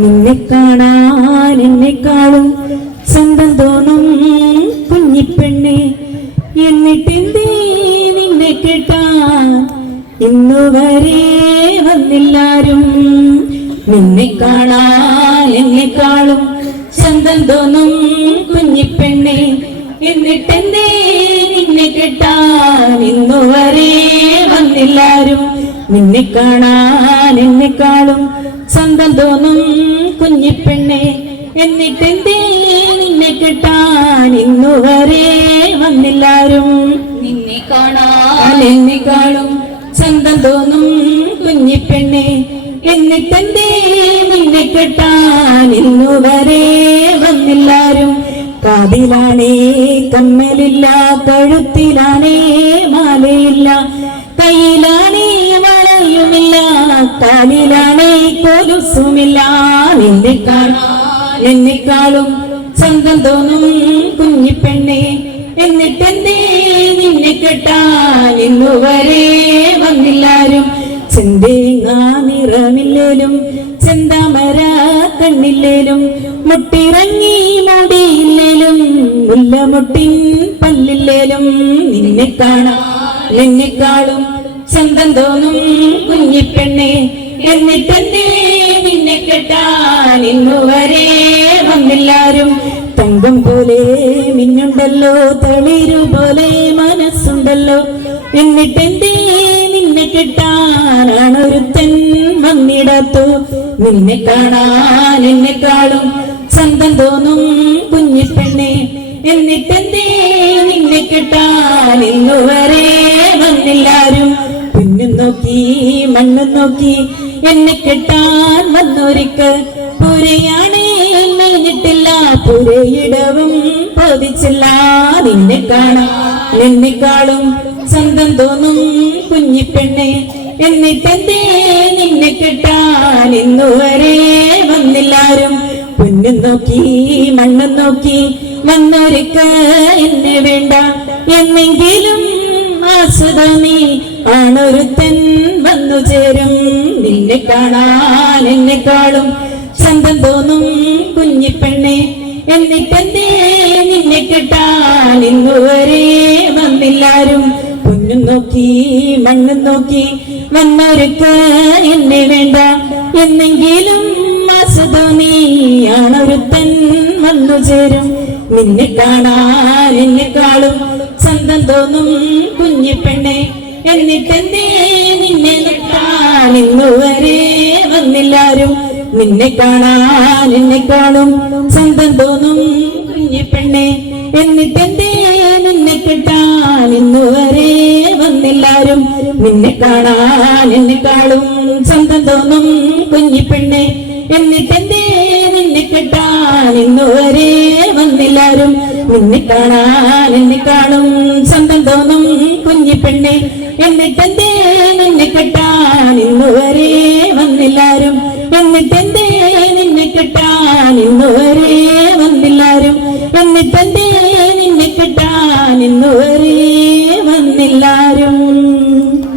നിന്നെ കാണാൻ എന്നെക്കാളും സ്വന്തം തോന്നും കുഞ്ഞിപ്പെണ്ണെ, എന്നിട്ടെന്തേ നിന്നെ കേട്ടാൻ ഇന്നുവരെ വന്നില്ലാരും. നിന്നെ കാണാൻ എന്നെക്കാളും സ്വന്തം തോന്നും കുഞ്ഞിപ്പെണ്ണെ, എന്നിട്ടെന്തേ നിന്നെ കേട്ടാൻ ഇന്നുവരെ വന്നില്ലാരും. നിന്നെ കാണാൻ എന്നെക്കാളും സ്വന്തം തോന്നും കുഞ്ഞിപ്പെണ്ണെ, എന്നിട്ടെന്തേ നിന്നെ കേട്ടാൻ ഇന്നുവരെ വന്നില്ലാരും. നിന്നെ കാണാൻ എന്നെക്കാളും സ്വന്തം തോന്നും കുഞ്ഞിപ്പെണ്ണെ, എന്നിട്ടെന്തേ നിന്നെ കേട്ടാൻ ഇന്നുവരെ വന്നില്ലാരും. കാതിലാണേ കമ്മലില്ല, കഴുത്തിലാണേ മാലയില്ല, കയ്യിലാണേ വളയുമില്ല, കാലിലാണേ കൊലുസുമില്ല. നിന്നെ കാണാൻ എന്നെക്കാളും സ്വന്തം തോന്നും കുഞ്ഞിപ്പെണ്ണെ, എന്നിട്ടെന്തേ നിന്നെ കേട്ടാൻ ഇന്നുവരെ വന്നില്ലാരും. ചെന്തേങ്ങ നിറമില്ലേലും ചെന്താമര കണ്ണില്ലേലും, മുട്ടിറങ്ങി മൂടിയില്ലേലും മുല്ലമുട്ടിൻ പല്ലില്ലേലും, നിന്നെ കാണാൻ എന്നെക്കാളും സ്വന്തം തോന്നും കുഞ്ഞിപ്പെണ്ണെ, എന്നിട്ടെന്തേ നിന്നെ കേട്ടാൻ ഇന്നുവരെ വന്നില്ലാരും. തങ്കം പോലെ മിന്നുണ്ടല്ലോ, തളിരു പോലെ മനസ്സുണ്ടല്ലോ, എന്നിട്ടെന്തേ നിന്നെ കിട്ടാനാണൊരുത്തൻ വന്നിടത്തു. നിന്നെ കാണാൻ എന്നെക്കാളും സ്വന്തം തോന്നും കുഞ്ഞിപ്പെണ്ണെ, എന്നിട്ടെന്തേ നിന്നെ കിട്ടാൻ ഇന്നുവരെ വന്നില്ലാരും. പിന്നും നോക്കി മണ്ണും നോക്കി എന്നെ കെട്ടാൻ വന്നൊരിക്ക്, പുരയാണേ കഴിഞ്ഞിട്ടില്ല, പുരയിടവും പൊതിച്ചില്ല. നിന്നെ കാണാൻ എന്നെക്കാളും സ്വന്തം തോന്നും കുഞ്ഞിപ്പെണ്ണെ, എന്നിട്ടെന്തേ നിന്നെ കെട്ടാൻ ഇന്നുവരെ വന്നില്ലാരും. പൊന്നും നോക്കി മണ്ണും നോക്കി വന്നൊരിക്ക് എന്നെ വേണ്ട, എന്നെങ്കിലും ആസുത നീ ആണൊരുത്തൻ വന്നു ചേരും. നിന്നെ കാണാൻ എന്നെക്കാളും സ്വന്തം തോന്നും കുഞ്ഞിപ്പെണ്ണെ, എന്നിട്ടെന്തേ നിന്നെ കെട്ടാൻ ഇന്നുവരെ വന്നില്ലാരും. പൊന്നും നോക്കി മണ്ണും നോക്കി വന്നൊരുക്ക് എന്നെ വേണ്ട, എന്നെങ്കിലും ആസുത നീ ആണൊരുത്തൻ വന്നു ചേരും. നിന്നെ കാണാൻ എന്നെക്കാളും സ്വന്തം തോന്നും കുഞ്ഞിപ്പെണ്ണെ, എന്നിട്ടെന്തേ നിന്നെ കെട്ടാൻ ഇന്നുവരെ വന്നില്ലാരും. നിന്നെ കാണാൻ എന്നെക്കാളും സ്വന്തം തോന്നും കുഞ്ഞിപ്പെണ്ണെ, എന്നിട്ടെന്തേ നിന്നെ കെട്ടാൻ ഇന്നുവരെ വന്നില്ലാരും. നിന്നെ കാണാൻ എന്നെക്കാളും സ്വന്തം തോന്നും കുഞ്ഞിപ്പെണ്ണെ, എന്നിട്ടെന്തേ നിന്നെ കെട്ടാൻ ഇന്നുവരെ വന്നില്ലാരും. നിന്നെ കാണാൻ എന്നെക്കാളും സ്വന്തം തോന്നും കുഞ്ഞിപ്പെണ്ണെ, എന്നിട്ടെന്തേ നിന്നെ കെട്ടാൻ ഇന്നുവരെ വന്നില്ലാരും. എന്നിട്ടെന്തേ നിന്നെ കെട്ടാൻ ഇന്നുവരെ വന്നില്ലാരും. എന്നിട്ടെന്തേ നിന്നെ കെട്ടാൻ ഇന്നുവരെ വന്നില്ല.